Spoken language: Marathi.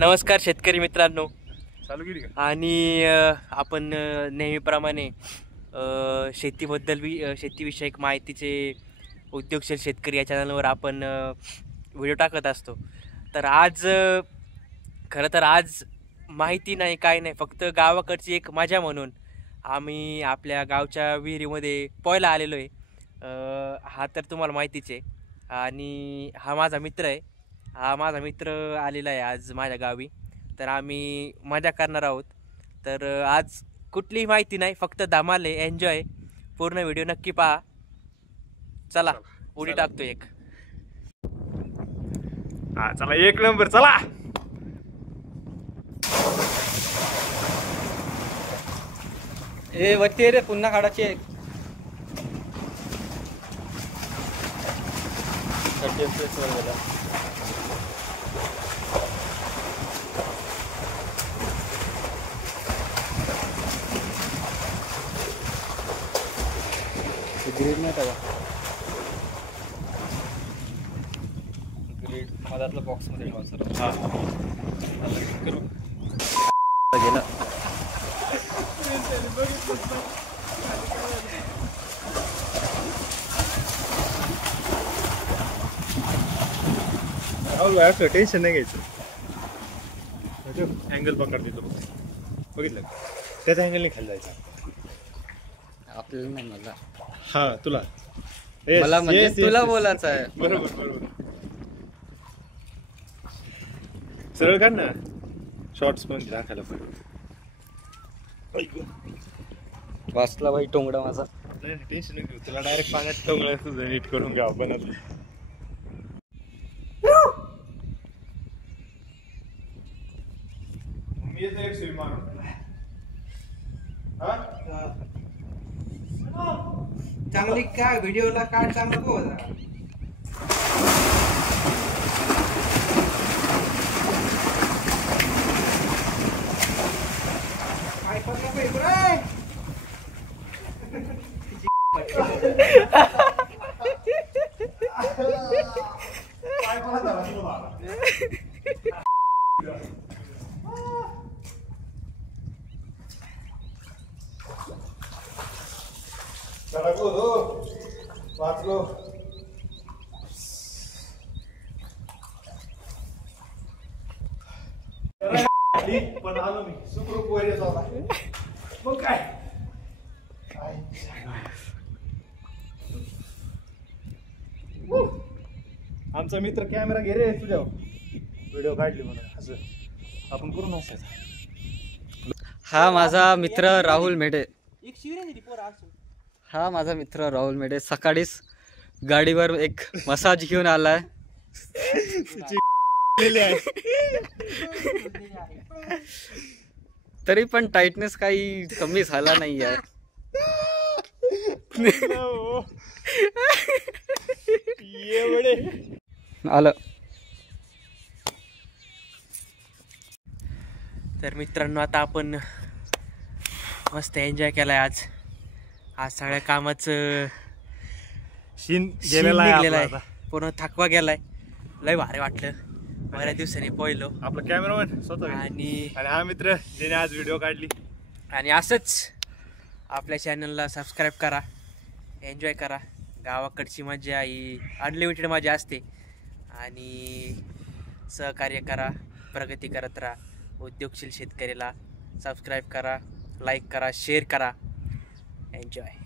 नमस्कार शेतकरी मित्रांनो. चालू केली का? आणि आपण नेहमीप्रमाणे शेतीविषयक माहितीचे उद्योगशील शेतकरी या चॅनलवर आपण व्हिडिओ टाकत असतो. तर आज खरं तर आज माहिती नाही काय नाही, फक्त गावाकडची एक मजा म्हणून आम्ही आपल्या गावच्या विहिरीमध्ये पोहायला आलेलो आहे. हा तर तुम्हाला माहितीच आहे. आणि हा माझा मित्र आहे. हा माझा मित्र आलेला आहे आज माझ्या गावी. तर आम्ही मजा करणार आहोत. तर आज कुठलीही माहिती नाही, फक्त धमाल आहे, एन्जॉय. पूर्ण व्हिडिओ नक्की पहा. चला उडी टाकतो एक. हा चला, एक नंबर. चला ए वरती रे, पुन्हा काढायची आहे. ग्रीड नाही का? ग्रीड मधातल्या बॉक्स मध्ये ठेवा सर. हा करू गेला. राहुल टेन्शन नाही घ्यायचं. अँगल पकड देतो, बघितलं त्याचा अँगलने खाली जायचा आपल्याला नाही. मला हा तुला मला म्हणजे तुला बोलायचं आहे. बरोबर बरोबर. सरळ काढ ना, शॉर्ट्स पण दाखवायला पाहिजे. वाचला बाई टोंगडा माझा. नाही टेन्शन नाही घेऊ, तुला डायरेक्ट पाण्यात टोंगळ्या तुझं नीट करून घ्या बनत. मी येतो एक स्विम मारून. चांगली काय व्हिडिओला काय चांगलं हो. काय वाचलो. पण आलो मी सुखरूप वैर झाला. मग काय आमचा मित्र कॅमेरा घे रे तुझ्या, व्हिडिओ काढली म्हणून असं आपण करून असायचा. हा माझा मित्र राहुल मेढे. हा माझा मित्र राहुल मेढे सकाळीच गाडीवर एक मसाज घेऊन आलाय. तरी पण टाइटनेस काही कमी झाला नाही आहे. आलं. तर मित्रांनो, आता आपण मस्त एन्जॉय केलाय आज. आज सगळ्या कामाचं शीन निघलेला गेलेला आहे. पूर्ण थकवा गेलाय. लय भारी वाटलं. बऱ्याच दिवसांनी पहिलो. आपला कॅमेरामॅन स्वतः आणि हा मित्र ज्याने आज व्हिडिओ काढली. आणि असंच आपल्या चॅनलला सबस्क्राईब करा, एन्जॉय करा. गावाकडची मजा ही अनलिमिटेड मजा असते. आणि सहकार्य करा, प्रगती करत राहा. उद्योगशील शेतकरीला सबस्क्राईब करा, लाईक करा, शेअर करा. एन्जॉय.